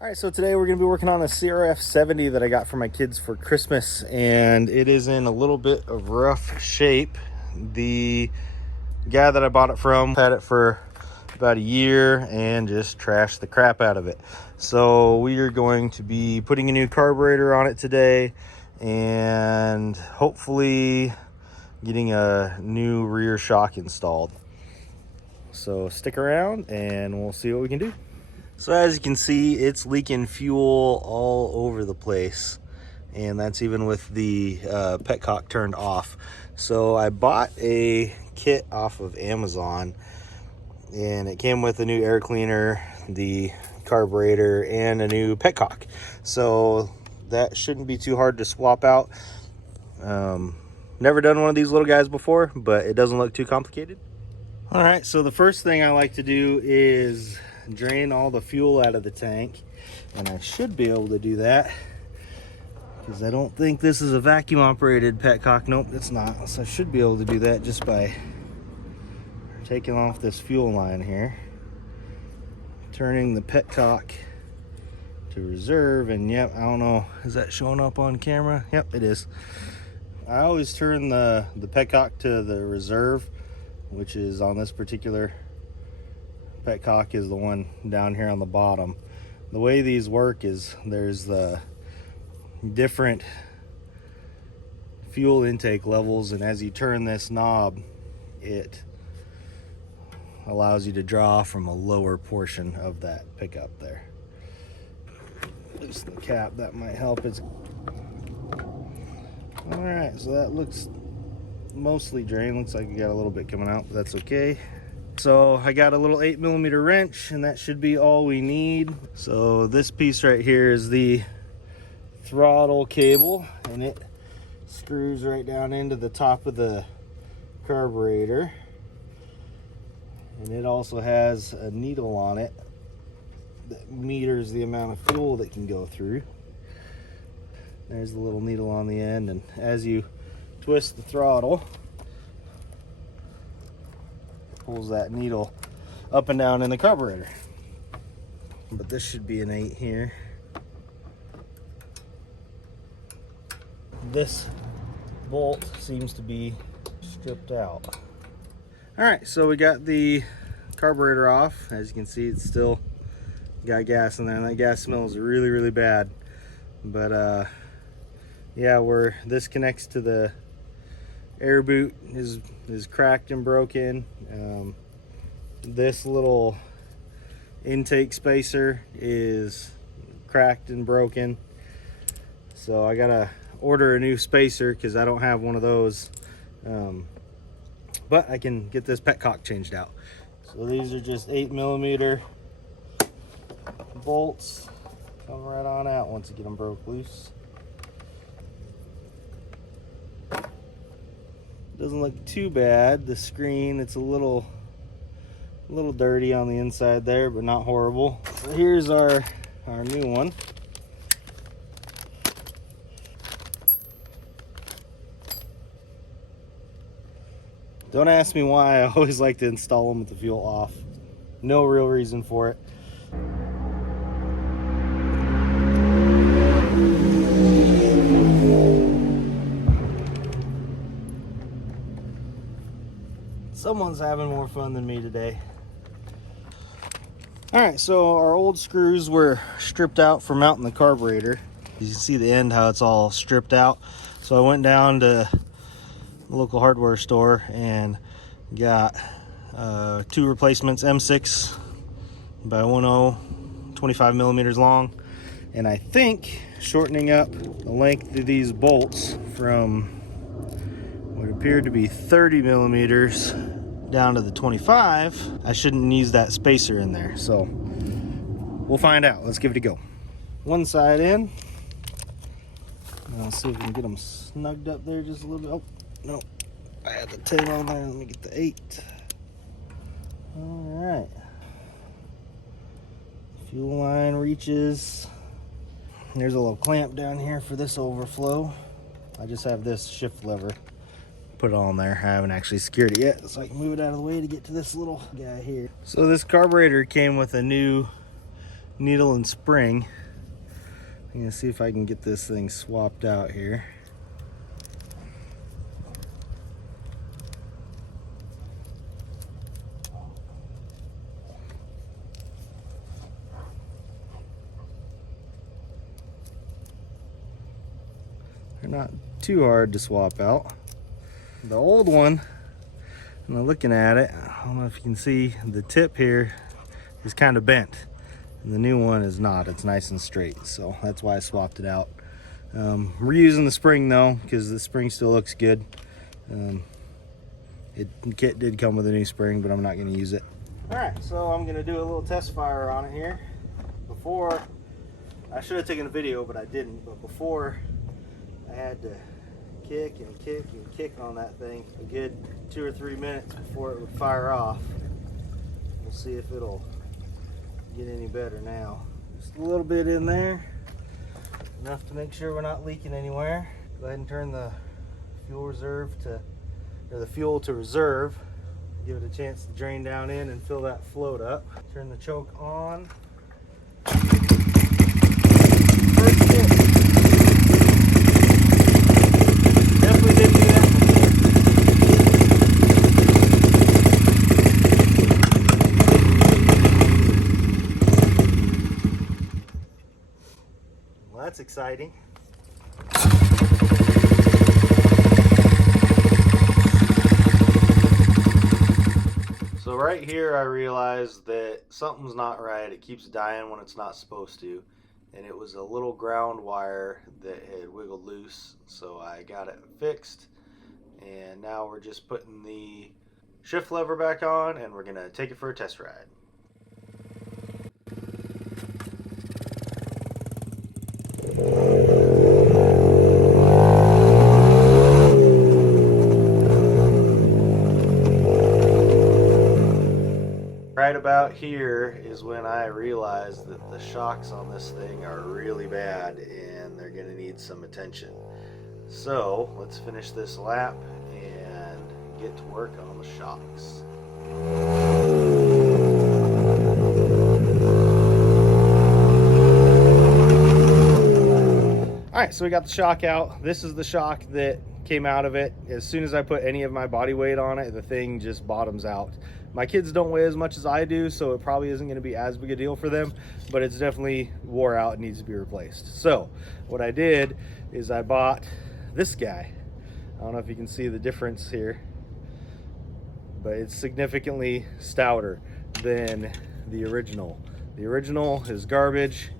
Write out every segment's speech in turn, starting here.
All right, so today we're going to be working on a CRF70 that I got for my kids for Christmas, and it is in a little bit of rough shape. The guy that I bought it from had it for about a year and just trashed the crap out of it. So we are going to be putting a new carburetor on it today and hopefully getting a new rear shock installed. So stick around and we'll see what we can do. So as you can see, it's leaking fuel all over the place, and that's even with the petcock turned off. So I bought a kit off of Amazon, and it came with a new air cleaner, the carburetor, and a new petcock. So that shouldn't be too hard to swap out. Never done one of these little guys before, but it doesn't look too complicated. All right, so the first thing I like to do is drain all the fuel out of the tank, and I should be able to do that because I don't think this is a vacuum operated petcock. Nope, it's not. So I should be able to do that just by taking off this fuel line here, turning the petcock to reserve, and yep, I don't know, is that showing up on camera? Yep, it is. I always turn the petcock to the reserve, which is on this particular petcock is the one down here on the bottom. The way these work is there's the different fuel intake levels, and as you turn this knob, it allows you to draw from a lower portion of that pickup there. Loosen the cap, that might help. It's all right, so that looks mostly drained. Looks like you got a little bit coming out, but that's okay. So I got a little 8mm wrench, and that should be all we need. So this piece right here is the throttle cable, and it screws right down into the top of the carburetor. And it also has a needle on it that meters the amount of fuel that can go through. There's the little needle on the end, and as you twist the throttle, pulls that needle up and down in the carburetor. But this should be an 8 here. This bolt seems to be stripped out. All right, so we got the carburetor off. As you can see, it's still got gas in there, and that gas smells really, really bad. But yeah, where this connects to the air boot is cracked and broken. This little intake spacer is cracked and broken, so I gotta order a new spacer because I don't have one of those, but I can get this petcock changed out. So these are just 8mm bolts, come right on out once you get them broke loose. Doesn't look too bad. The screen, it's a little dirty on the inside there, but not horrible. So here's our new one. Don't ask me why. I always like to install them with the fuel off. No real reason for it. Someone's having more fun than me today. All right, so our old screws were stripped out for mounting the carburetor. You can see the end, how it's all stripped out. So I went down to the local hardware store and got 2 replacements, M6 by 1.0, 25mm long. And I think shortening up the length of these bolts from what appeared to be 30mm down to the 25, I shouldn't use that spacer in there. So we'll find out. Let's give it a go. One side in. I'll see if we can get them snugged up there just a little bit. Oh, no. I had the 10 on there. Let me get the 8. All right. Fuel line reaches. There's a little clamp down here for this overflow. I just have this shift lever. Put it on there. I haven't actually secured it yet, so I can move it out of the way to get to this little guy here. So this carburetor came with a new needle and spring. I'm gonna see if I can get this thing swapped out here. They're not too hard to swap out. The old one, and I'm looking at it, I don't know if you can see, the tip here is kind of bent. And the new one is not, it's nice and straight. So that's why I swapped it out. Reusing the spring though, because the spring still looks good. The kit did come with a new spring, but I'm not gonna use it. All right, so I'm gonna do a little test fire on it here. Before, I should have taken a video, but I didn't. But before, I had to kick and kick and kick on that thing a good 2 or 3 minutes before it would fire off. We'll see if it'll get any better now. Just a little bit in there, enough to make sure we're not leaking anywhere. Go ahead and turn the fuel reserve to, or the fuel to reserve. Give it a chance to drain down in and fill that float up. Turn the choke on. First hit. Definitely didn't do that before. Well, that's exciting. So right here I realized that something's not right. It keeps dying when it's not supposed to. And it was a little ground wire that had wiggled loose. So I got it fixed. And now we're just putting the shift lever back on and we're gonna take it for a test ride. Right about here is when I realized that the shocks on this thing are really bad and they're gonna need some attention. So let's finish this lap and get to work on the shocks. All right, so we got the shock out. This is the shock that came out of it. As soon as I put any of my body weight on it, the thing just bottoms out. My kids don't weigh as much as I do, so it probably isn't gonna be as big a deal for them, but it's definitely wore out and needs to be replaced. So what I did is I bought this guy. I don't know if you can see the difference here, but it's significantly stouter than the original. The original is garbage.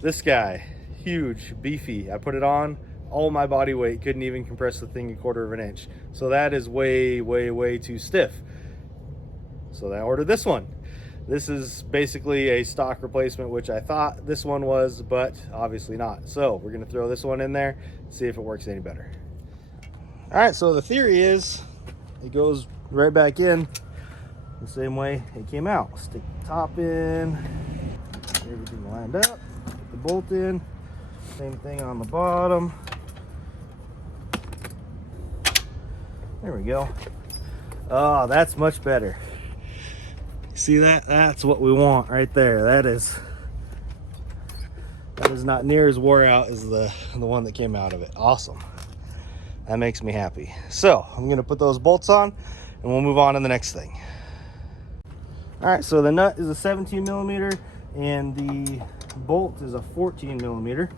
This guy, huge, beefy. I put it on, all my body weight couldn't even compress the thing 1/4 of an inch. So that is way, way, way too stiff. So I ordered this one. This is basically a stock replacement, which I thought this one was, but obviously not. So we're gonna throw this one in there, see if it works any better. All right, so the theory is it goes right back in the same way it came out. Stick the top in, everything lined up, put the bolt in, same thing on the bottom. There we go. Oh, that's much better. See that? That's what we want right there. That is not near as wore out as the one that came out of it. Awesome. That makes me happy. So I'm gonna put those bolts on and we'll move on to the next thing. All right, so the nut is a 17 millimeter and the bolt is a 14 millimeter.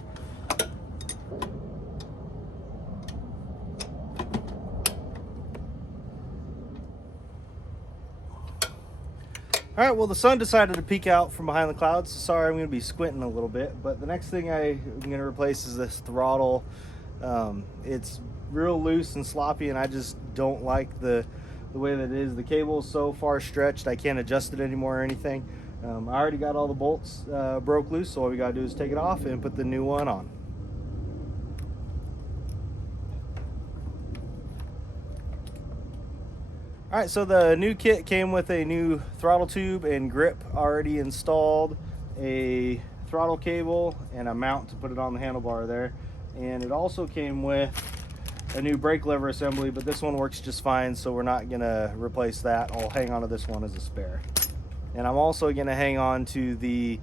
All right, well, the sun decided to peek out from behind the clouds. So sorry, I'm gonna be squinting a little bit, but the next thing I'm gonna replace is this throttle. It's real loose and sloppy, and I just don't like the way that it is. The cable is so far stretched, I can't adjust it anymore or anything. I already got all the bolts broke loose, so all we gotta do is take it off and put the new one on. All right, so the new kit came with a new throttle tube and grip already installed, a throttle cable, and a mount to put it on the handlebar there. And it also came with a new brake lever assembly, but this one works just fine, so we're not gonna replace that. I'll hang on to this one as a spare. And I'm also gonna hang on to the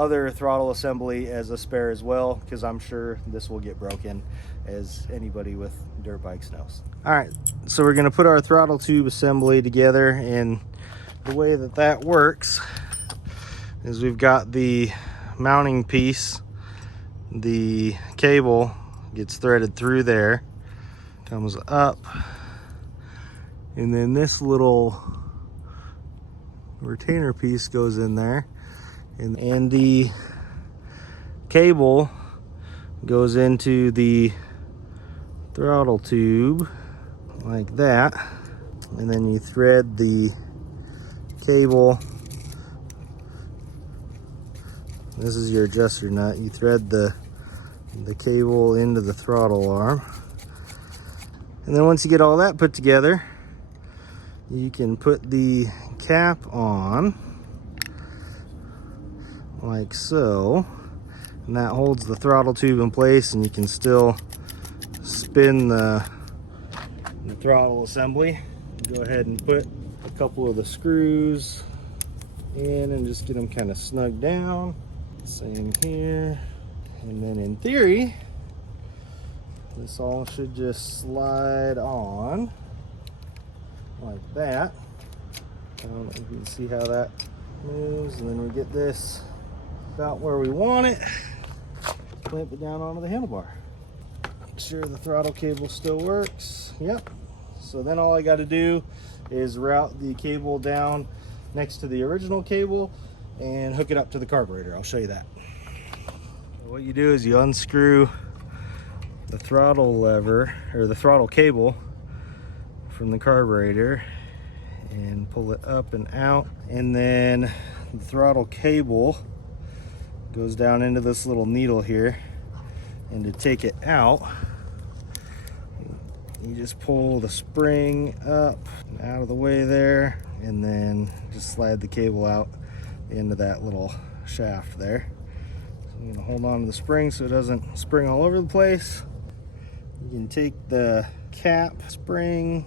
other throttle assembly as a spare as well, because I'm sure this will get broken, as anybody with dirt bikes knows. All right, so we're gonna put our throttle tube assembly together, and the way that that works is we've got the mounting piece. The cable gets threaded through there, comes up, and then this little retainer piece goes in there, and the cable goes into the throttle tube like that, and then you thread the cable. This is your adjuster nut. You thread the cable into the throttle arm, and then once you get all that put together, you can put the cap on like so, and that holds the throttle tube in place, and you can still spin the throttle assembly. Go ahead and put a couple of the screws in and just get them kind of snug down. Same here. And then in theory, this all should just slide on like that. I don't know if you can see how that moves. And then we get this about where we want it. Clamp it down onto the handlebar. Make sure the throttle cable still works. Yep. So then all I got to do is route the cable down next to the original cable and hook it up to the carburetor. I'll show you that. So what you do is you unscrew the throttle lever, or the throttle cable, from the carburetor and pull it up and out, and then the throttle cable goes down into this little needle here, and to take it out, you just pull the spring up and out of the way there, and then just slide the cable out into that little shaft there. So I'm gonna hold on to the spring so it doesn't spring all over the place. You can take the cap spring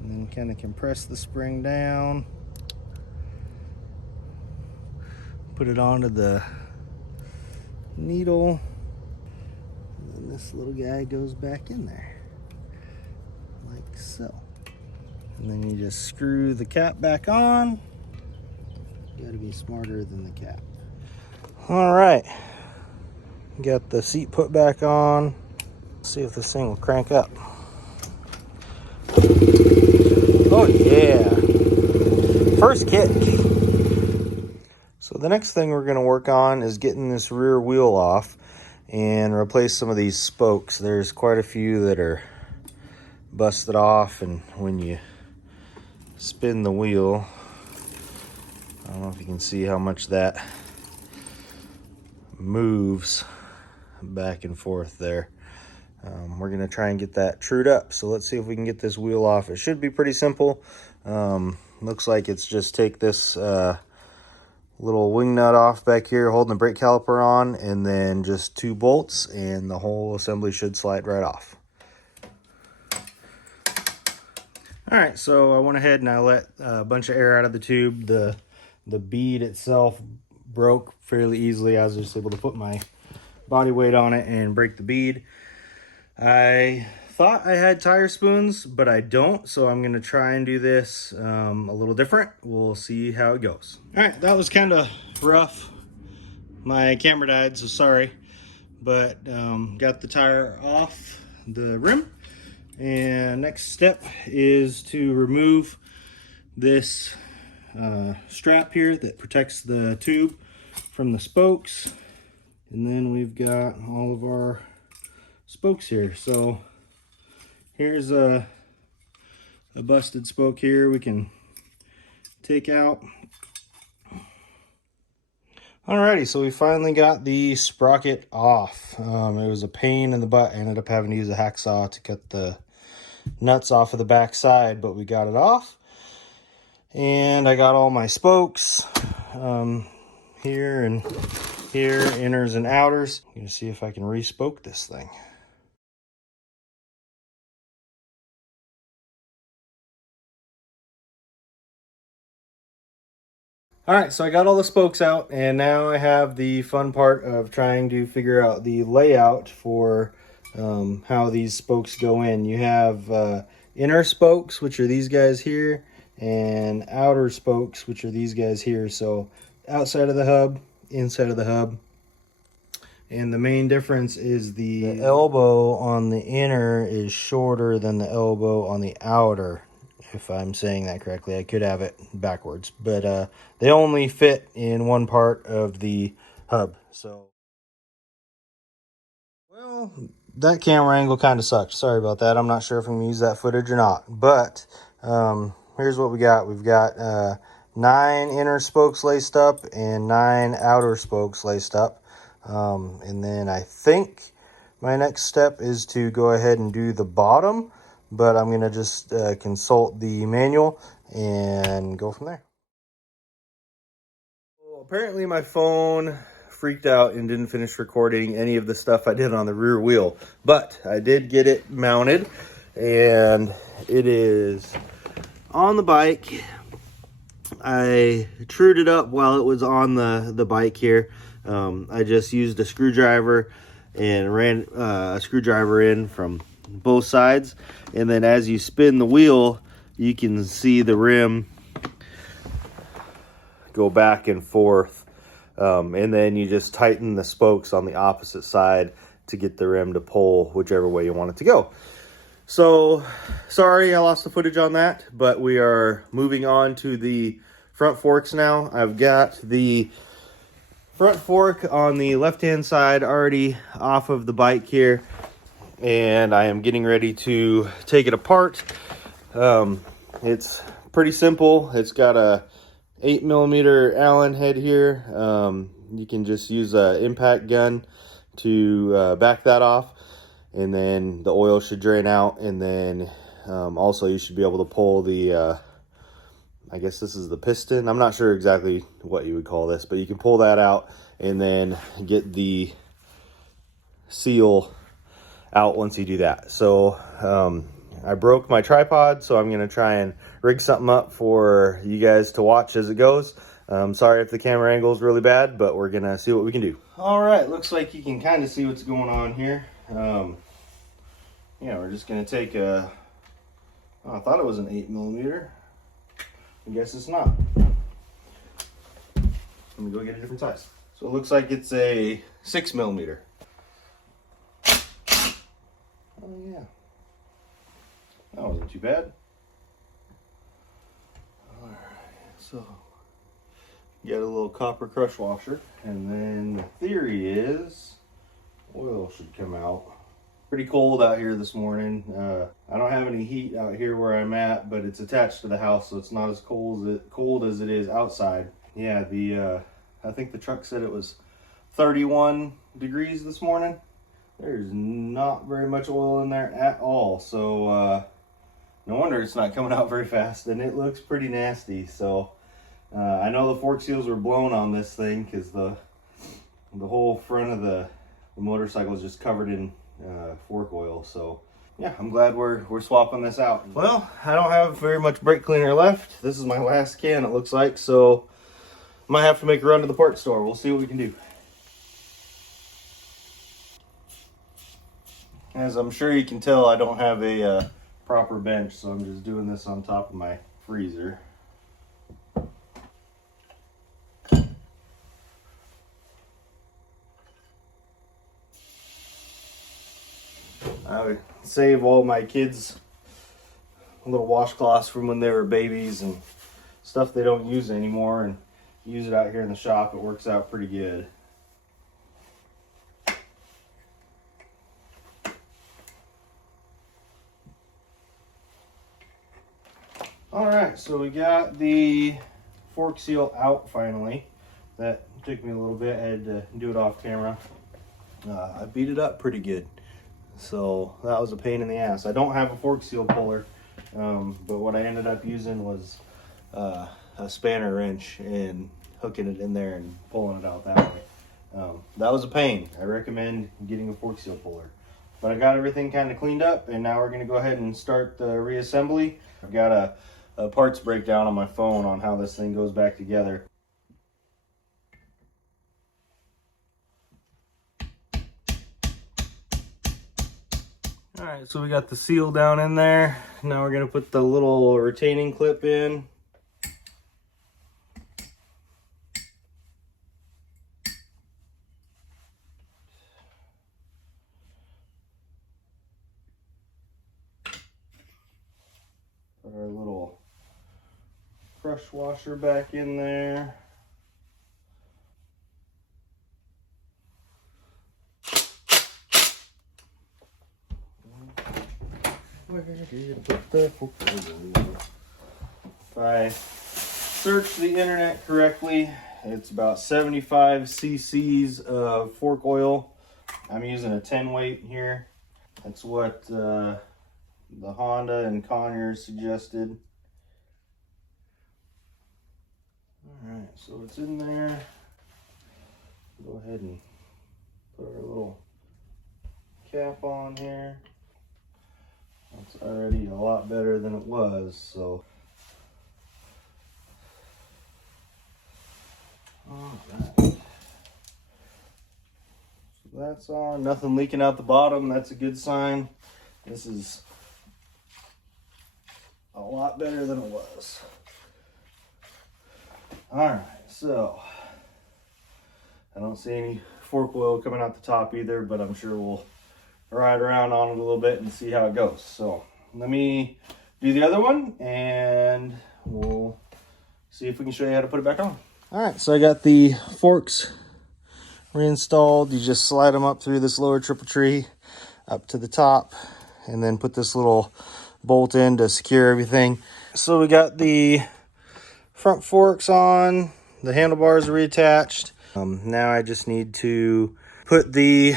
and then kind of compress the spring down, put it onto the needle, and then this little guy goes back in there like so. And then you just screw the cap back on. You gotta be smarter than the cap. All right, got the seat put back on. Let's see if this thing will crank up. Oh yeah, first kick. So the next thing we're gonna work on is getting this rear wheel off and replace some of these spokes. There's quite a few that are busted off, and when you spin the wheel, I don't know if you can see how much that moves back and forth there. We're gonna try and get that trued up. So let's see if we can get this wheel off. It should be pretty simple. Looks like it's just take this little wing nut off back here holding the brake caliper on, and then just 2 bolts, and the whole assembly should slide right off. All right, so I went ahead and I let a bunch of air out of the tube. The bead itself broke fairly easily. I was just able to put my body weight on it and break the bead. I thought I had tire spoons, but I don't, so I'm gonna try and do this a little different. We'll see how it goes. All right, that was kind of rough. My camera died, so sorry, but got the tire off the rim. And next step is to remove this strap here that protects the tube from the spokes. And then we've got all of our spokes here. So here's a busted spoke here we can take out. Alrighty, so we finally got the sprocket off. It was a pain in the butt. I ended up having to use a hacksaw to cut the nuts off of the back side, but we got it off. And I got all my spokes here and here, inners and outers. I'm gonna see if I can re-spoke this thing. All right, so I got all the spokes out, and now I have the fun part of trying to figure out the layout for how these spokes go in. You have inner spokes, which are these guys here, and outer spokes, which are these guys here. So outside of the hub, inside of the hub. And the main difference is the elbow on the inner is shorter than the elbow on the outer. If I'm saying that correctly, I could have it backwards, but they only fit in one part of the hub. So, well, that camera angle kind of sucked. Sorry about that. I'm not sure if I'm gonna use that footage or not, but here's what we got. We've got 9 inner spokes laced up and 9 outer spokes laced up. And then I think my next step is to go ahead and do the bottom, but I'm going to just consult the manual and go from there. Well, apparently my phone freaked out and didn't finish recording any of the stuff I did on the rear wheel, but I did get it mounted and it is on the bike. I trued it up while it was on the bike here. I just used a screwdriver and ran a screwdriver in from both sides, and then as you spin the wheel you can see the rim go back and forth, and then you just tighten the spokes on the opposite side to get the rim to pull whichever way you want it to go. So sorry I lost the footage on that, but we are moving on to the front forks now. I've got the front fork on the left hand side already off of the bike here, and I am getting ready to take it apart. It's pretty simple. It's got a 8mm Allen head here. You can just use an impact gun to back that off, and then the oil should drain out, and then also you should be able to pull the I guess this is the piston. I'm not sure exactly what you would call this, but you can pull that out and then get the seal out once you do that. So I broke my tripod, so I'm going to try and rig something up for you guys to watch as it goes. Sorry if the camera angle is really bad, but we're going to see what we can do. All right, looks like you can kind of see what's going on here. Yeah, we're just going to take a, oh, I thought it was an 8mm. I guess it's not. Let me go get a different size. So it looks like it's a 6mm. Oh yeah, that wasn't too bad. All right, so get a little copper crush washer, and then the theory is oil should come out. Pretty cold out here this morning. I don't have any heat out here where I'm at, but it's attached to the house, so it's not as cold as it is outside. Yeah, I think the truck said it was 31 degrees this morning. There's not very much oil in there at all, so no wonder it's not coming out very fast, and it looks pretty nasty. So I know the fork seals were blown on this thing because the whole front of the motorcycle is just covered in fork oil. So yeah, I'm glad we're swapping this out. Well, I don't have very much brake cleaner left. This is my last can, it looks like, so I might have to make a run to the parts store. We'll see what we can do. As I'm sure you can tell, I don't have a proper bench, so I'm just doing this on top of my freezer. I would save all my kids' little washcloths from when they were babies and stuff they don't use anymore, and use it out here in the shop. It works out pretty good. All right, so we got the fork seal out finally. That took me a little bit. I had to do it off camera. I beat it up pretty good, so that was a pain in the ass. I don't have a fork seal puller, but what I ended up using was a spanner wrench and hooking it in there and pulling it out that way. That was a pain. I recommend getting a fork seal puller. But I got everything kind of cleaned up, and now we're going to go ahead and start the reassembly. I've got a parts breakdown on my phone on how this thing goes back together. All right, so we got the seal down in there. Now we're gonna put the little retaining clip in. Put our little brush washer back in there. Where did I put the fork? If I search the internet correctly, it's about 75 cc's of fork oil. I'm using a 10 weight here. That's what the Honda and Conyers suggested. Alright, so it's in there. Go ahead and put our little cap on here. It's already a lot better than it was, so. Alright. So that's on. Nothing leaking out the bottom. That's a good sign. This is a lot better than it was. Alright, so I don't see any fork oil coming out the top either, but I'm sure we'll ride around on it a little bit and see how it goes. So let me do the other one and we'll see if we can show you how to put it back on. All right, so I got the forks reinstalled. You just slide them up through this lower triple tree up to the top and then put this little bolt in to secure everything. So we got the front forks on, the handlebars are reattached. Now I just need to put the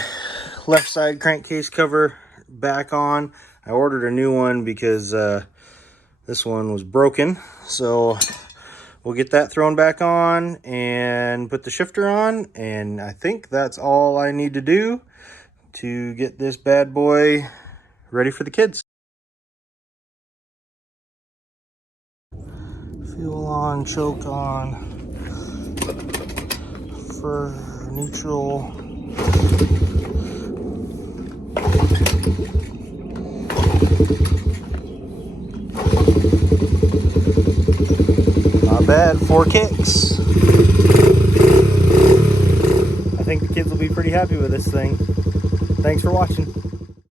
left side crankcase cover back on. I ordered a new one because this one was broken. So we'll get that thrown back on and put the shifter on. And I think that's all I need to do to get this bad boy ready for the kids. Fuel on, choke on, for neutral. Not bad, 4 kicks. I think the kids will be pretty happy with this thing. Thanks for watching.